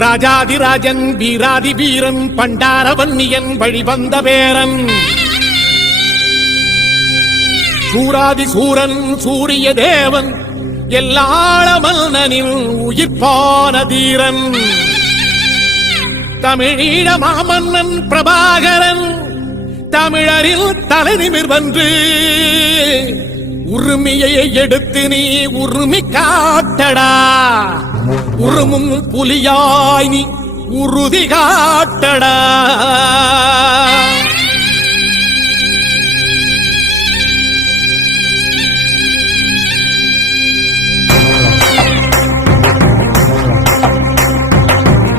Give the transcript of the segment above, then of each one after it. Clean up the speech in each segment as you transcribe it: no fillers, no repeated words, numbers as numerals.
ராஜாதிராஜன் வீராதி வீரன் பண்டாரவன்னியன் வழிவந்த பேரன் சூராதி சூரன் சூரிய தேவன் எல்லாள மன்னனின் உயிர்ப்பான தீரன் தமிழீழ மாமன்னன் பிரபாகரன் தமிழரில் தலை நிமிர்வன்று உரிமையை எடுத்து நீ உரிமை காட்டடா உருமும் புலியாய் நீ உறுதி காட்டடா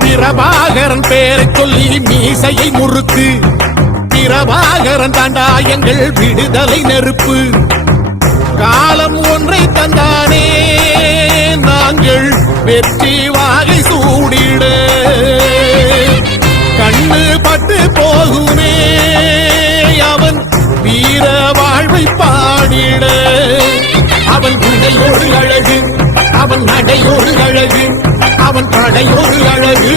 பிரபாகரன் பேரை சொல்லி மீசையை முறுக்கு பிரபாகரன் தாண்டா எங்கள் விடுதலை நெருப்பு காலம் ஒன்றை தந்தானே நாங்கள் வெற்றி வாகை சூடிட கண்ணு பட்டு போகுமே அவன் வீர வாழ்வை பாடிட அவன் குடையோடு அழகு அவன் நடையோடு அழகு அவன் படையோடு அழகு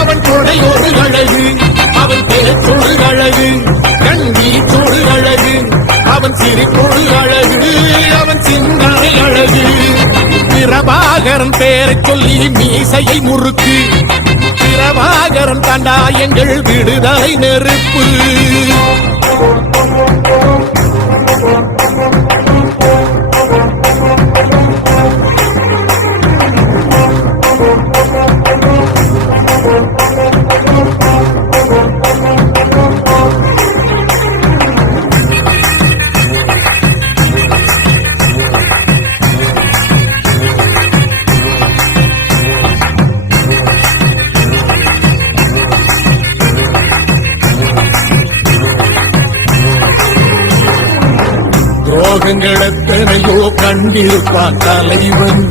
அவன் கொடையோடு அழகு அவன் பேச்சோடு அழகு கண் வீச்சோடு அழகு அவன் சிரிப்போடு அழகு அவன் சிந்தனை அழகு பிரபாகரன் பேரை சொல்லி மீசையை முறுக்கு பிரபாகரன் தாண்டா எங்கள் விடுதலை நெருப்பு துரோகங்கள் எத்தனையோ கண்டிருப்பான் தலைவன்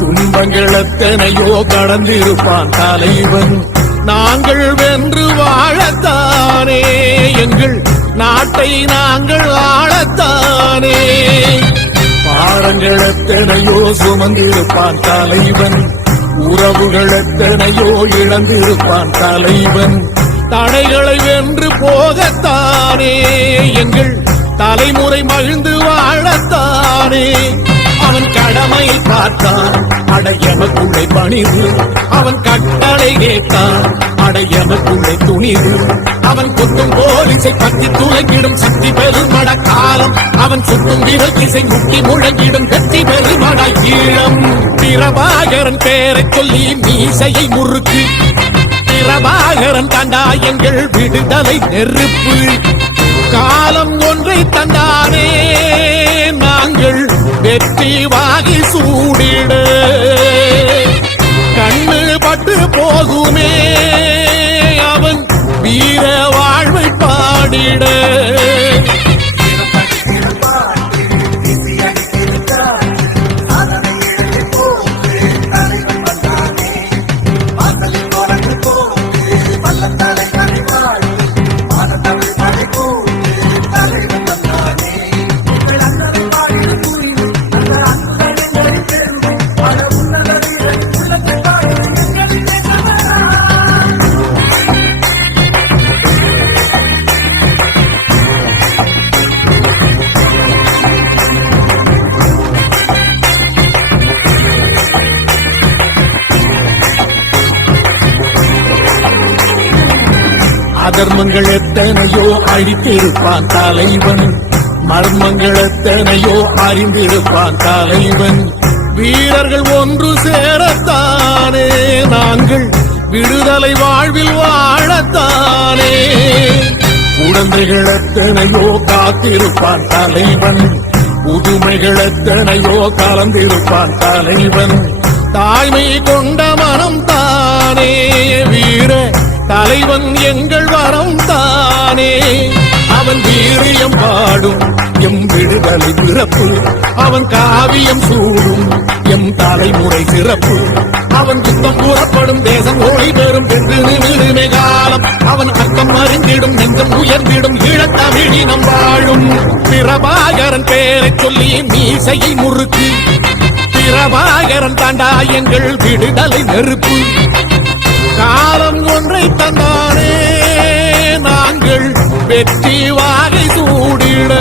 துன்பங்கள் எத்தனையோ கடந்திருப்பான் தலைவன் நாங்கள் வென்று வாழத்தானே எங்கள் நாட்டை நாங்கள் ஆளத்தானே பாரங்கள் எத்தனையோ சுமந்திருப்பான் தலைவன் உறவுகள் எத்தனையோ இழந்திருப்பான் தலைவன் தடைகளை வென்று போகத்தானே எங்கள் தலைமுறை மகிழ்ந்து வாழத்தானே அவன் கடமை பார்த்தான் அடையமக்குள்ளே பணிவு அவன் கட்டளை கேட்டான் அடையமக்குள்ளே துணிவு அவன் குத்தும் போலிசை பத்தி துளைக்கிடும் சக்தி பெருமட காலம் அவன் சுட்டும் விரக்கிசை முட்டி முழங்கிடும் கத்தி பெருமட ஈழம் பிரபாகரன் பேரை சொல்லி மீசையை முறுக்கு பிரபாகரன் தாண்டா எங்கள் விடுதலை நெருப்பு காலம் ஒன்றை தந்தானே நாங்கள் வெற்றி வாகி சூடிட கண்ணு பட்டு போகுமே அவன் வீர வாழ்வை பாடிட அதர்மங்கள் எத்தனையோ அழித்திருப்பான் தலைவன் மர்மங்கள் எத்தனையோ அறிந்திருப்பான் தலைவன் வீரர்கள் ஒன்று சேரத்தானே நாங்கள் விடுதலை வாழ்வில் வாழத்தானே குழந்தைகள் எத்தனையோ காத்திருப்பான் தலைவன் புதுமைகள் எத்தனையோ கலந்திருப்பான் தலைவன் தாய்மை கொண்ட மனம் தானே வீர தலைவன் எங்கள் வரம் தானே அவன் வீரியம் பாடும் எம் விடுதலை பிறப்பு அவன் காவியம் சூடும் எம் தலைமுறை சிறப்பு அவன் யுத்தம் கூறப்படும் தேசம் ஓடி பெறும் என்று நிமிடுமே காலம் அவன் அர்த்தம் அறிந்திடும் நெஞ்சம் உயர்ந்திடும் ஈழத்தமிழினம் வாழும் பிரபாகரன் பேரை சொல்லி மீசையை முறுக்கு பிரபாகரன் தாண்டா எங்கள் விடுதலை நெருப்பு காலம் ஒன்றை தந்தானே நாங்கள் வெற்றி வாகை சூடிட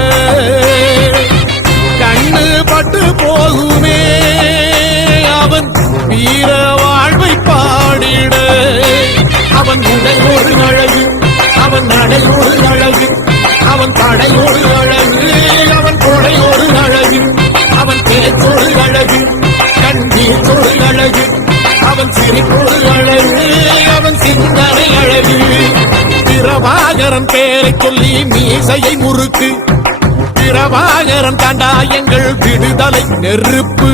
கண்ணு பட்டு போகுமே அவன் வீர வாழ்வை பாடிட அவன் உடை ஒரு அழகு அவன் நடை ஒரு அழகு அவன் படை ஒரு அழகு அவன் கொடை ஒரு அழகு அவன் பேச்சொரு அழகு கண்ணீர் ஒரு அழகு அவன் சிரிப்பொரு அழகு அவன் சிந்தனை அழகு பிரபாகரன் பேரை சொல்லி மீசையை முறுக்கு பிரபாகரன் தாண்டா எங்கள் விடுதலை நெருப்பு